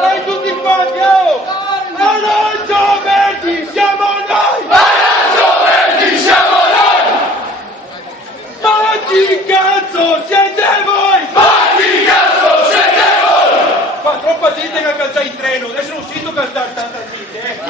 Dai tutti quanti, oh! Arancio Verdi siamo noi! Arancio Verdi siamo noi! Ma chi cazzo siete voi? Ma chi cazzo siete voi? Ma troppa gente che calza in treno, adesso non sento cantare tanta gente,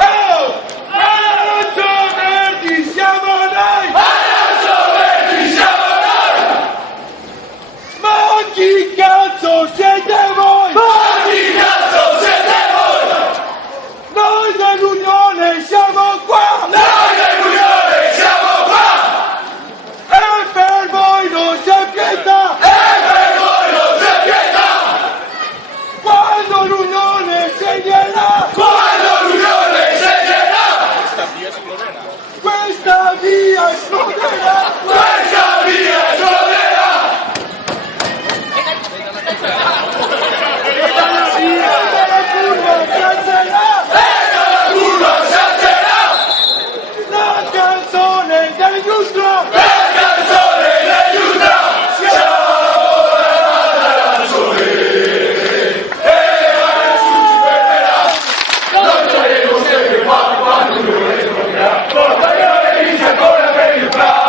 Oh! Arancio Verdi siamo noi! Arancio Verdi siamo noi! Ma chi cazzo siete voi? Ma chi cazzo siete voi? Noi dell'Unione siamo qua! Noi dell'Unione siamo qua! E per voi non c'è pietà! E per voi non c'è pietà! Quando l'Unione segnerà! Quando l'Unione segnerà! Questa via esploderà! Questa via esploderà! La curva si alzerà! La curva si alzerà! La canzone del Giustro! La canzone degli Ultra! Siamo arancioni! E adesso ci perderà! Non saremo sempre qua quando l'Unione esploderà! Porteremo le vince ancora per il Ultra!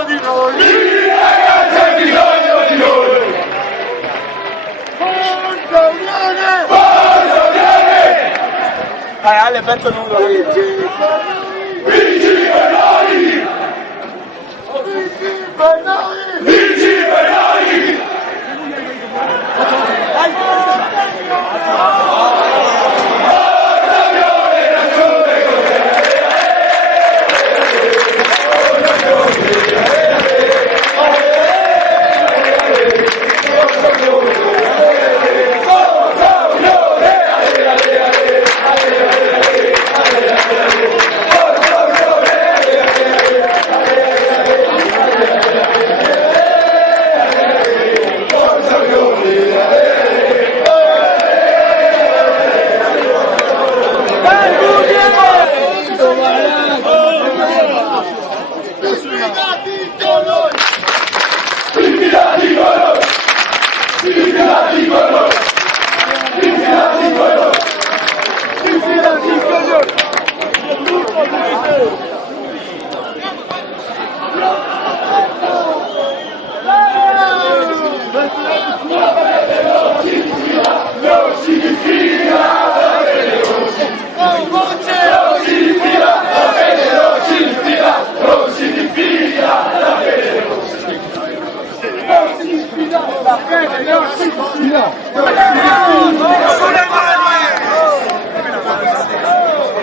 bisogno di noi! Il ragazzo ha bisogno di noi! Forza Unione! Forza Unione! Dai, Ale, penso nudo! Vigili per noi! Vigili per noi! Vigili per noi!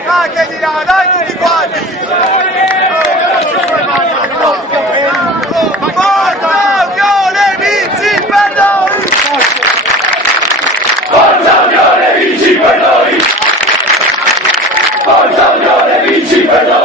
Dai, che dirà, dai tutti quanti! Forza Unione, vinci per noi! Forza Unione, vinci per noi! Forza Unione, vinci per noi!